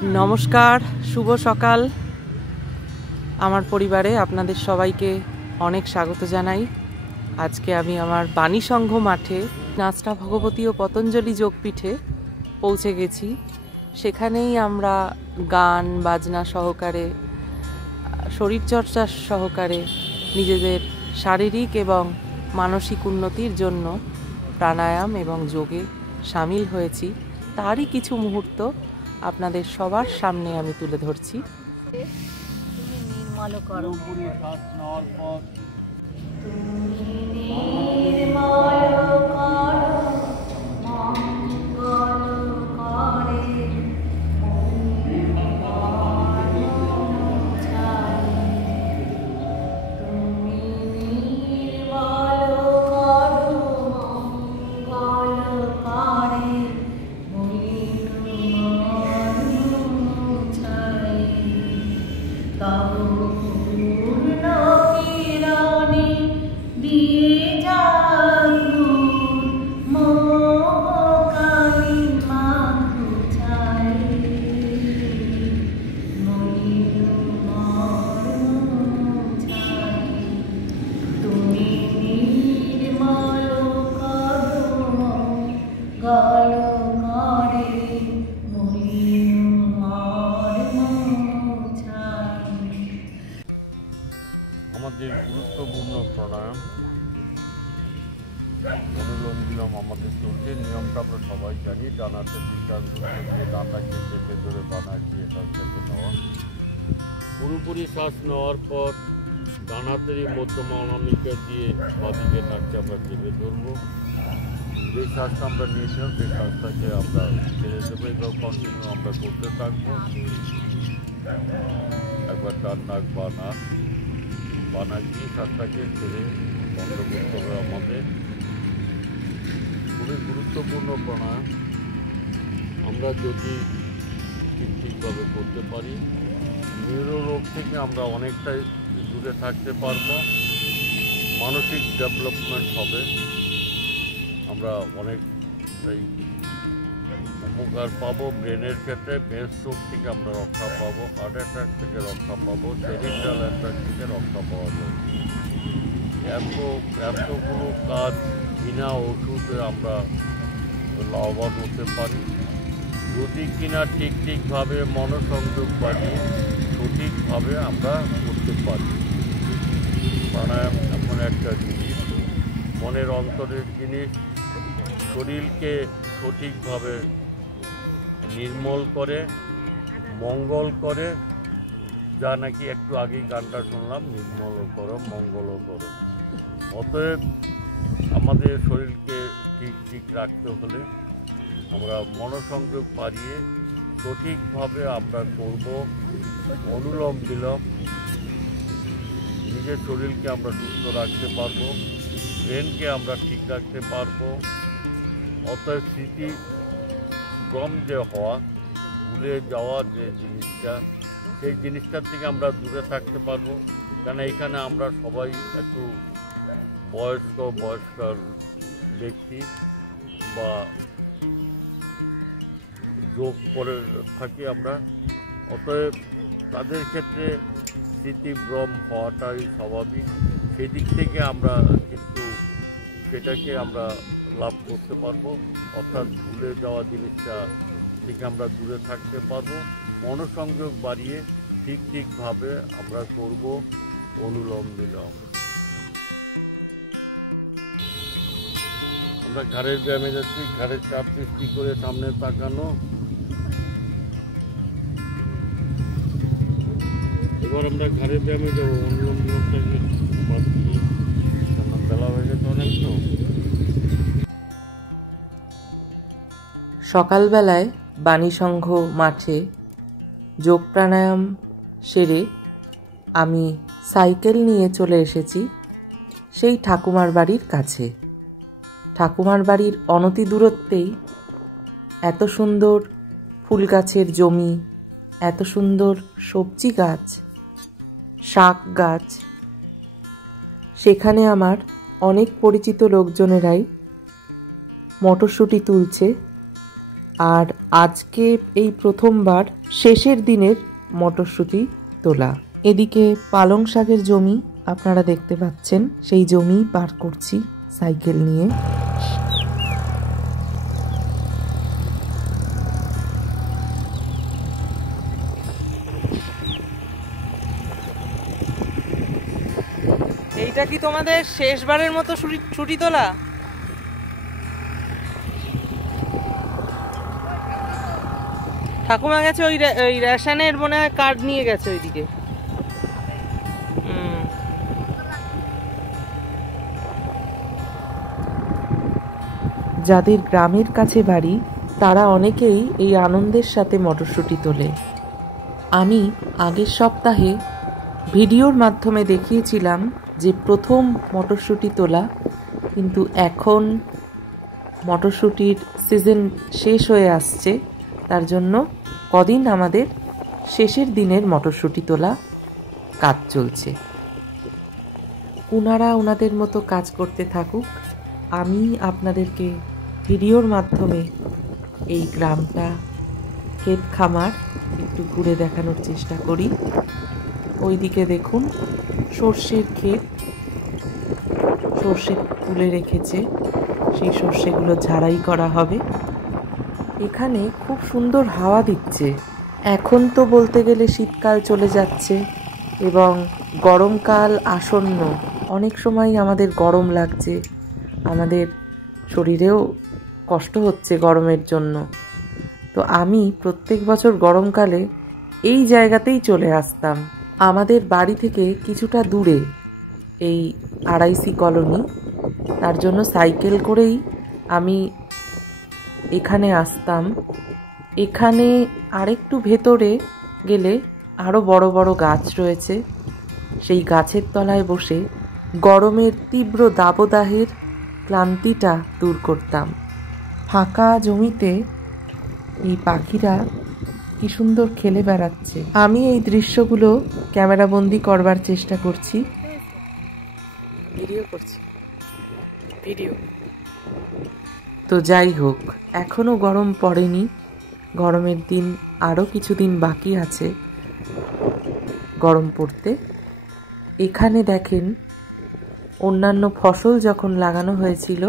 নমস্কার, শুভ সকাল। আমার পরিবারে আপনাদের সবাইকে অনেক স্বাগত জানাই। আজকে আমি আমার বাণী সংঘ মাঠে নাচটা ভগবতী ও পতঞ্জলি যোগপীঠে পৌঁছে গেছি। সেখানেই আমরা গান বাজনা সহকারে, শরীরচর্চা সহকারে নিজেদের শারীরিক এবং মানসিক উন্নতির জন্য প্রাণায়াম এবং যোগে সামিল হয়েছি। তারই কিছু মুহূর্ত আপনাদের সবার সামনে আমি তুলে ধরছি। আমাদের গুরুত্বপূর্ণ প্রাণায়াম অনুলোম বিলোম আমাদের চলছে। নিয়মটা আমরা সবাই জানি। ডানাতে বিকাশ দিয়ে ডানাকে চেপে ধরে বানায় দিয়ে শ্বাসটাকে নেওয়া। পুরোপুরি শ্বাস নেওয়ার পর ডানাতেরই মধ্যমা অনামিকা দিয়ে বাদিকে নাককে আমরা চেপে ধরবো। যে শ্বাসটা আমরা নিয়েছিলাম সেই শ্বাসটাকে আমরা ছেড়ে দেবো। এবার কন্টিনিউ আমরা করতে থাকবো। একবার ডান নাক বানা দিয়ে শ্বাসটাকে ছেড়ে বন্ধ করতে হবে। আমাদের খুবই গুরুত্বপূর্ণ প্রাণায়াম। আমরা যদি ঠিকভাবে করতে পারি নিউরোরোগ থেকে আমরা অনেকটাই দূরে থাকতে পারবো। মানসিক ডেভেলপমেন্ট হবে। আমরা অনেকটাই উপকার পাবো। ব্রেনের ক্ষেত্রে ব্রেন স্ট্রোক থেকে আমরা রক্ষা পাবো, হার্ট অ্যাটাক থেকে রক্ষা পাবো, সেরিব্রাল অ্যাটাক থেকে রক্ষা পাওয়া যায়। এতগুলো কাজ বিনা ওষুধে আমরা লাভবান হতে পারি যদি কিনা ঠিকভাবে মনোসংযোগ বাড়িয়ে সঠিকভাবে আমরা করতে পারি। প্রাণায়াম এমন একটা জিনিস, মনের অন্তরের জিনিস, শরীরকে সঠিকভাবে নির্মল করে, মঙ্গল করে, যা নাকি একটু আগেই গানটা শুনলাম, নির্মলও করো মঙ্গলও করো। অতএব আমাদের শরীরকে ঠিক রাখতে হলে আমরা মনোসংযোগ বাড়িয়ে সঠিকভাবে আমরা করব অনুলোম বিলোম। নিজের শরীরকে আমরা সুস্থ রাখতে পারবো, ব্রেনকে আমরা ঠিক রাখতে পারবো। অতএব স্মৃতি ভ্রম যে হওয়া, ভুলে যাওয়া যে জিনিসটা, সেই জিনিসটার থেকে আমরা দূরে থাকতে পারবো। কেন এখানে আমরা সবাই একটু বয়স্ক ব্যক্তি বা যোগ করে থাকি আমরা। অতএব তাদের ক্ষেত্রে স্মৃতিভ্রম হওয়াটাই স্বাভাবিক। সেদিক থেকে আমরা একটু সেটাকে আমরা লাভ করতে পারবো। অর্থাৎ ভুলে যাওয়া জিনিসটা থেকে আমরা দূরে থাকতে পারবো। মনোসংযোগ বাড়িয়ে ঠিকভাবে আমরা করব অনুলোম বিলোম। আমরা ঘাড়ের ব্যায়ামে যাচ্ছি। ঘাড়ের চাপ সৃষ্টি করে সামনে তাকানো। এবার আমরা ঘাড়ের ব্যায়ামে যাবো। অনুলোম বিলোমটাকে পাচ্ছি। আমার বেলা হয়ে গেছে অনেক। তো সকালবেলায় বাণী সংঘ মাঠে যোগ প্রাণায়াম সেরে আমি সাইকেল নিয়ে চলে এসেছি সেই ঠাকুমার বাড়ির কাছে। ঠাকুমার বাড়ির অনতি দূরত্বেই এত সুন্দর ফুল গাছের জমি, এত সুন্দর সবজি গাছ, শাক গাছ। সেখানে আমার অনেক পরিচিত লোকজনেরাই মটরশুঁটি তুলছে আর আজকে এই প্রথমবার শেষের দিনের মটরশুঁটি তোলা। এদিকে পালং শাকের জমি আপনারা দেখতে পাচ্ছেন, সেই জমি পার করছি সাইকেল নিয়ে। এইটা কি তোমাদের শেষবারের মতো ছুটি তোলা? ঠাকুমা গেছে ওই রেশনের মনে হয় কার্ড নিয়ে গেছে ওইদিকে। যাদের গ্রামের কাছে বাড়ি তারা অনেকেই এই আনন্দের সাথে মটরশুঁটি তোলে। আমি আগের সপ্তাহে ভিডিওর মাধ্যমে দেখিয়েছিলাম যে প্রথম মটরশুঁটি তোলা, কিন্তু এখন মটরশুঁটির সিজন শেষ হয়ে আসছে, তার জন্য কদিন আমাদের শেষের দিনের মটরশুঁটি তোলা কাজ চলছে। ওনারা ওনাদের মতো কাজ করতে থাকুক, আমি আপনাদেরকে ভিডিওর মাধ্যমে এই গ্রামটা, ক্ষেত খামার একটু ঘুরে দেখানোর চেষ্টা করি। ওইদিকে দেখুন সর্ষের ক্ষেত, সর্ষে তুলে রেখেছে, সেই সর্ষেগুলো ঝাড়াই করা হবে। এখানে খুব সুন্দর হাওয়া দিচ্ছে। এখন তো বলতে গেলে শীতকাল চলে যাচ্ছে এবং গরমকাল আসন্ন। অনেক সময় আমাদের গরম লাগছে, আমাদের শরীরেও কষ্ট হচ্ছে গরমের জন্য। তো আমি প্রত্যেক বছর গরমকালে এই জায়গাতেই চলে আসতাম। আমাদের বাড়ি থেকে কিছুটা দূরে এই আড়াইসি কলোনি, তার জন্য সাইকেল করেই আমি এখানে আসতাম। এখানে আরেকটু ভেতরে গেলে আরও বড় বড় গাছ রয়েছে, সেই গাছের তলায় বসে গরমের তীব্র দাবদাহের ক্লান্তিটা দূর করতাম। ফাঁকা জমিতে এই পাখিরা কি সুন্দর খেলে বেড়াচ্ছে। আমি এই দৃশ্যগুলো ক্যামেরাবন্দি করবার চেষ্টা করছি, ভিডিও করছি। তো যাই হোক, এখনো গরম পড়েনি, গরমের দিন আরও কিছুদিন বাকি আছে গরম পড়তে। এখানে দেখেন অন্যান্য ফসল যখন লাগানো হয়েছিল,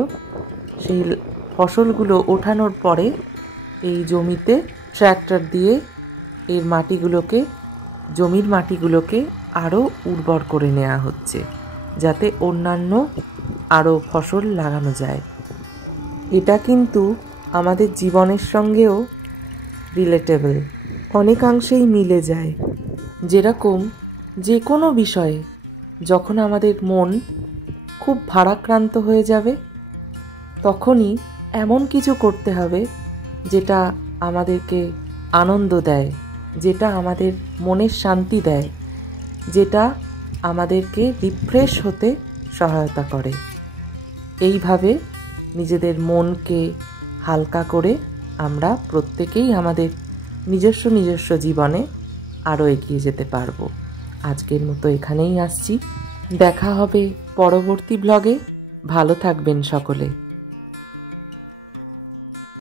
সেই ফসলগুলো ওঠানোর পরে এই জমিতে ট্র্যাক্টর দিয়ে এর মাটিগুলোকে, জমির মাটিগুলোকে আরও উর্বর করে নেওয়া হচ্ছে, যাতে অন্যান্য আরও ফসল লাগানো যায়। এটা কিন্তু আমাদের জীবনের সঙ্গেও রিলেটেবল, অনেকাংশেই মিলে যায়। যেরকম যে কোনো বিষয়ে যখন আমাদের মন খুব ভারাক্রান্ত হয়ে যাবে, তখনই এমন কিছু করতে হবে যেটা আমাদেরকে আনন্দ দেয়, যেটা আমাদের মনের শান্তি দেয়, যেটা আমাদেরকে রিফ্রেশ হতে সহায়তা করে। এইভাবে নিজেদের মনকে হালকা করে আমরা প্রত্যেকেই আমাদের নিজস্ব নিজস্ব জীবনে আরও এগিয়ে যেতে পারবো। আজকের মতো এখানেই আসছি, দেখা হবে পরবর্তী ব্লগে। ভালো থাকবেন সকলে।